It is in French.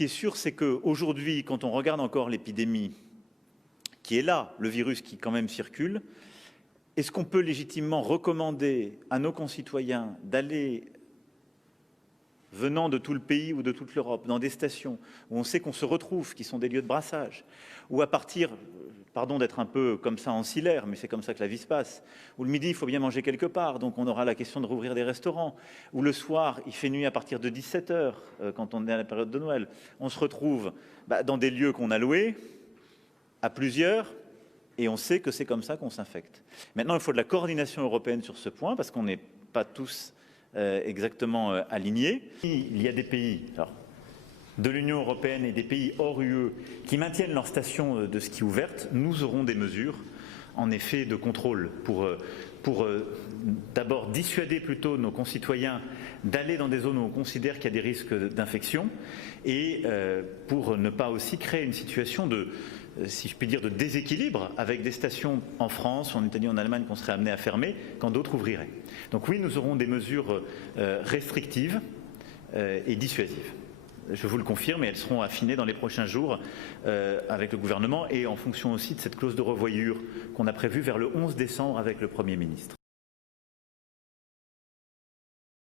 qui est sûr, c'est qu'aujourd'hui, quand on regarde encore l'épidémie qui est là, le virus qui quand même circule, est-ce qu'on peut légitimement recommander à nos concitoyens d'aller, venant de tout le pays ou de toute l'Europe, dans des stations où on sait qu'on se retrouve, qui sont des lieux de brassage, ou à partir, pardon d'être un peu comme ça ancillaire, mais c'est comme ça que la vie se passe, où le midi, il faut bien manger quelque part, donc on aura la question de rouvrir des restaurants, ou le soir, il fait nuit à partir de 17 h, quand on est à la période de Noël, on se retrouve dans des lieux qu'on a loués, à plusieurs, et on sait que c'est comme ça qu'on s'infecte. Maintenant, il faut de la coordination européenne sur ce point, parce qu'on n'est pas tous exactement alignés. Il y a des pays de l'Union européenne et des pays hors UE qui maintiennent leurs stations de ski ouvertes. Nous aurons des mesures, en effet, de contrôle pour d'abord dissuader plutôt nos concitoyens d'aller dans des zones où on considère qu'il y a des risques d'infection et pour ne pas aussi créer une situation de, si je puis dire, de déséquilibre avec des stations en France, en Italie, en Allemagne qu'on serait amené à fermer quand d'autres ouvriraient. Donc oui, nous aurons des mesures restrictives et dissuasives. Je vous le confirme, et elles seront affinées dans les prochains jours avec le gouvernement et en fonction aussi de cette clause de revoyure qu'on a prévue vers le 11 décembre avec le Premier ministre.